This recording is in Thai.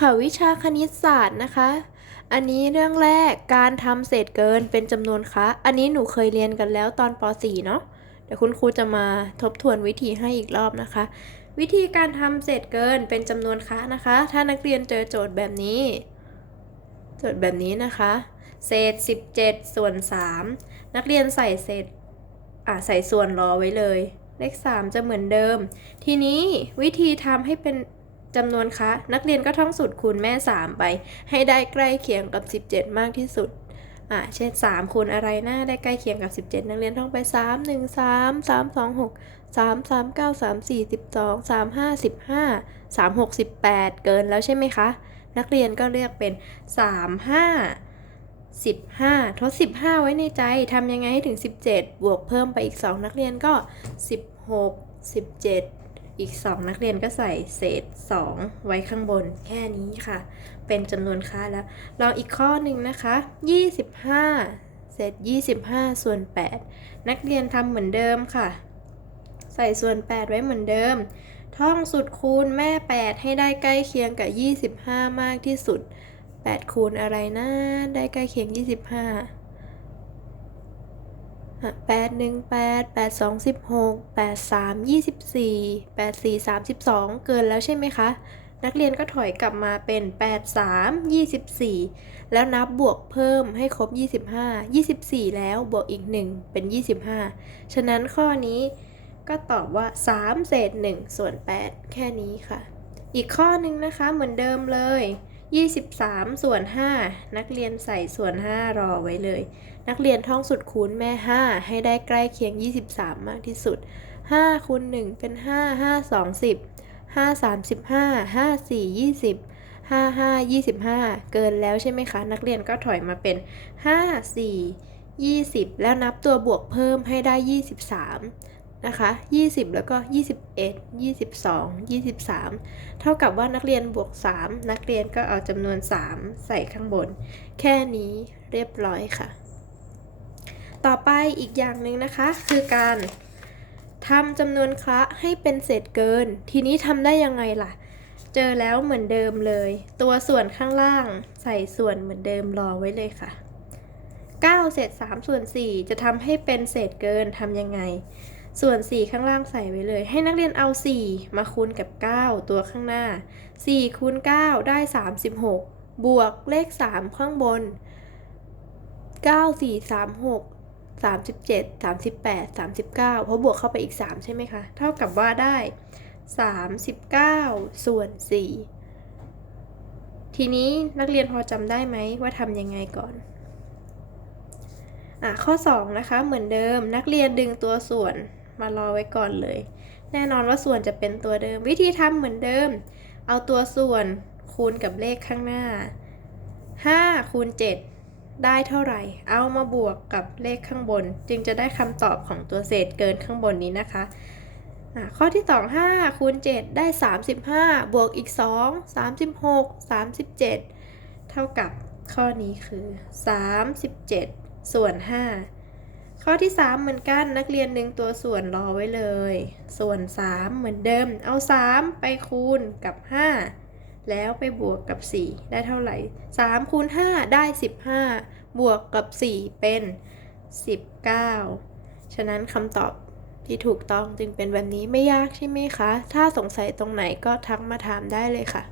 ค่ะวิชาคณิตศาสตร์นะคะ อันนี้เรื่องแรกการทำเศษเกินเป็นจำนวนคะอันนี้หนูเคยเรียนกันแล้วตอนป .4 เนาะเดี๋ยวคุณครูจะมาทบทวนวิธีให้อีกรอบนะคะ วิธีการทำเศษเกินเป็นจำนวนคะนะคะ ถ้านักเรียนเจอโจทย์แบบนี้ โจทย์แบบนี้นะคะ เศษ 17 ส่วน 3 นักเรียนใส่เศษอะใส่ส่วนรอไว้เลย เลข 3 จะเหมือนเดิม ทีนี้วิธีทำให้เป็น จำนวนคะนักเรียนก็ท่องสูตรคูณแม่ 3 ไป ให้ได้ใกล้เคียงกับ 17 มากที่สุดอะเช่น 3 คูณอะไรนะได้ใกล้เคียงกับ 17 นักเรียนท่องไป 3 1 3 3 2 6 3 3 9 3 4 12 3 5 15 3 6 18 เกินแล้วใช่ไหมคะ นักเรียนก็เรียกเป็น 3 5 15 ทด 15 ไว้ในใจทำยังไงให้ถึง 17 บวกเพิ่มไปอีก 2 นักเรียนก็ 16 17 อีก 2 นักเรียนก็ใส่เศษ 2 ไว้ข้างบนแค่นี้ค่ะ เป็นจำนวนค่าแล้ว ลองอีกข้อหนึ่งนะคะ 25 เศษ 25 ส่วน 8 นักเรียนทำเหมือนเดิมค่ะ ใส่ส่วน 8 ไว้เหมือนเดิม ท่องสุดคูณแม่ 8 ให้ได้ใกล้เคียงกับ 25 มากที่สุด 8 คูณอะไรนะ ได้ใกล้เคียง 25 อะ8 1 8 8 2 16 8 3 24 8 4 32เกินแล้วใช่ไหมคะ นักเรียนก็ถอยกลับมาเป็น8 3 24แล้วนับบวกเพิ่มให้ครบ25 24แล้วบวกอีก1เป็น25ฉะนั้นข้อนี้ก็ตอบว่า3เศษ1ส่วน8แค่นี้ค่ะ อีกข้อหนึ่งนะคะเหมือนเดิมเลย 23 ส่วน 5 นักเรียนใส่ส่วน 5 รอไว้เลย นักเรียนท่องสุดคูณแม่ 5 ให้ได้ใกล้เคียง 23 มากที่สุด 5คูณ1เป็น 5 5 2 10 5 35 5 4 20 5 5 25 เกินแล้วใช่ไหมคะ นักเรียนก็ถอยมาเป็น 5 4 20 แล้วนับตัวบวกเพิ่มให้ได้ 23 นะคะ20 แล้วก็ 21 22 23 เท่ากับว่านักเรียนบวก 3 นักเรียนก็เอาจำนวน 3 ใส่ข้างบน แค่นี้เรียบร้อยค่ะ ต่อไปอีกอย่างหนึ่งนะคะ คือการทำจำนวนคละให้เป็นเศษเกิน ทีนี้ทำได้ยังไงล่ะ เจอแล้วเหมือนเดิมเลย ตัวส่วนข้างล่างใส่ส่วนเหมือนเดิมรอไว้เลยค่ะ 9 เศษ3ส่วน4จะทำให้เป็นเศษเกินทำยังไง ส่วน 4 ข้างล่างใส่ไว้เลย ให้นักเรียนเอา 4 มาคูณกับ 9 ตัวข้างหน้า 4 คูณ 9 ได้ 36 บวกเลข 3 ข้างบน 9 4 3 6 37 38 39 เพราะบวกเข้าไปอีก 3 ใช่ไหมคะ เท่ากับว่าได้ 39 ส่วน 4 ทีนี้นักเรียนพอจำได้ไหมว่าทำยังไงก่อนอะข้อ 2 นะคะ เหมือนเดิมนักเรียนดึงตัวส่วน มารอไว้ก่อนเลย แน่นอนว่าส่วนจะเป็นตัวเดิม วิธีทำเหมือนเดิม เอาตัวส่วนคูณกับเลขข้างหน้า 5 คูณ 7 ได้เท่าไหร่ เอามาบวกกับเลขข้างบน จึงจะได้คำตอบของตัวเศษเกินข้างบนนี้นะคะข้อที่ 2 5คูณ7 ได้ 35 บวกอีก 2 36 37 เท่ากับข้อนี้คือ 37 ส่วน 5 ข้อที่ 3 เหมือนกันนักเรียนหนึ่งตัวส่วนรอไว้เลย ส่วน 3 เหมือนเดิม เอา 3 ไปคูณกับ 5 แล้วไปบวกกับ 4 ได้เท่าไหร่ 3 คูณ 5 ได้ 15 บวกกับ 4 เป็น 19 ฉะนั้นคำตอบที่ถูกต้องจึงเป็นแบบนี้ไม่ยากใช่ไหมคะ ถ้าสงสัยตรงไหนก็ทักมาถามได้เลยค่ะ